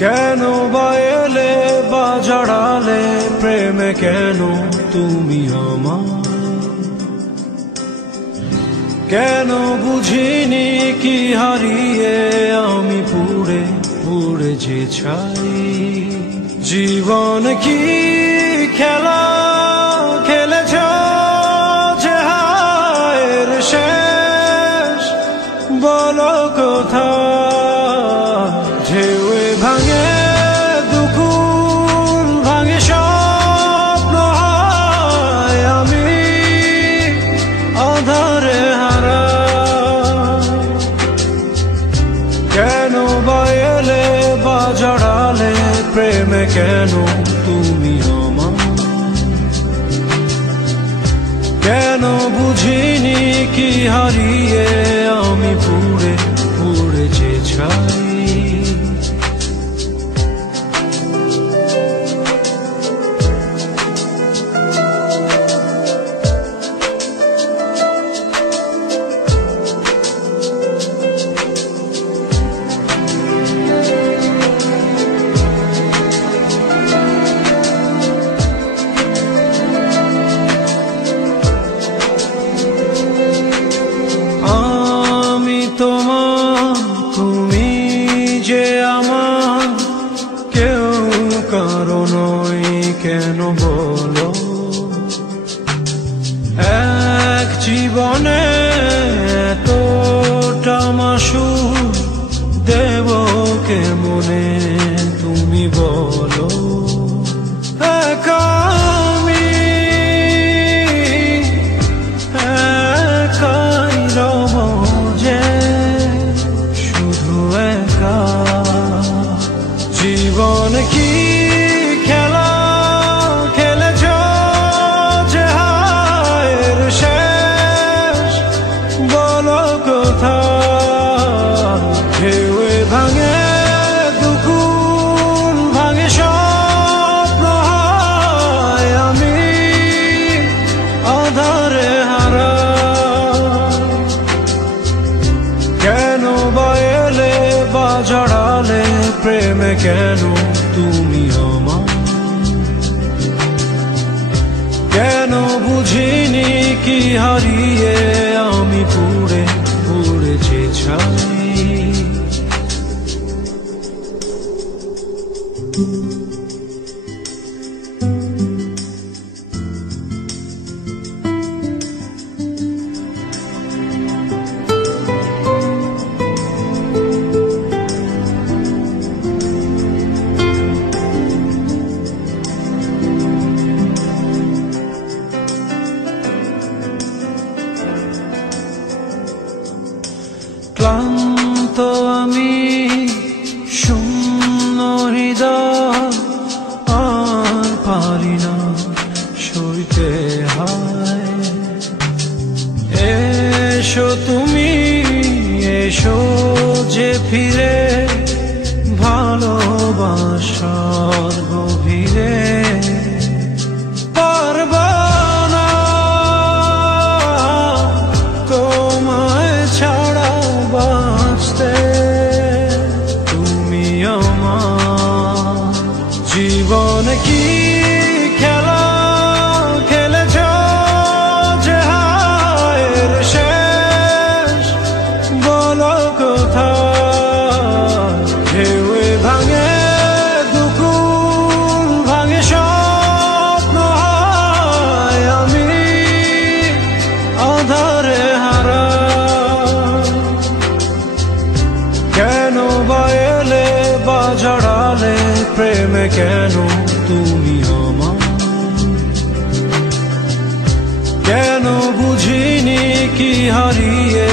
কেন বা এলে বা জড়ালে প্রেমে কেন তুমি আমার? কেন বুঝিনি কি হারিয়ে আমি পুড়ে পুড়ে যে ছাই? জীবন কি খেলা খেলেছ যে হায়ের শেষ বলো কোথায়? ঢেউয়ে ভাঙে দুকুল ভাঙে স্বপ্ন হয় আমি আধারে হারা। কেন বা এলে বা জড়ালে প্রেমে কেন তুমি আমার? কেন বুঝিনি কি হারিয়ে আমি পুড়ে পুড়ে যে ছাই? তুমি যে আমার কেউ কারো নই কেন বলো? এক জীবনে এতটা মাসু দেব কেমনে তুমি বলো? একাই রব যে জীবন কি খেলা খেলেছ যে হায়ের শেষ বলো কোথায়? ঢেউয়ে ভাঙে দুকুল ভাঙে স্বপ্ন হয় আমি আধারে হারা। কেন বা এলে বা জড়ালে প্রেমে কেন তুমি আমার? কেন বুঝিনি কি হারিয়ে আমি পুড়ে পুড়ে যে ছাই? ক্লান্ত আমি শূন্য হৃদয় আর পারি না সইতে হয়। এসো তুমি এসো যে ফিরে ভালোবাসার গভীরে। জীবন কি খেলা খেলেছ যে হায়ের শেষ বলো কোথায়? ঢেউয়ে ভাঙে দুকুল ভাঙে স্বপ্ন হয় আমি আধারে হারা। কেন বা এলে বা জড়ালে প্রেমে কেন তুমি আমার? কেন বুঝিনি কি হারিয়ে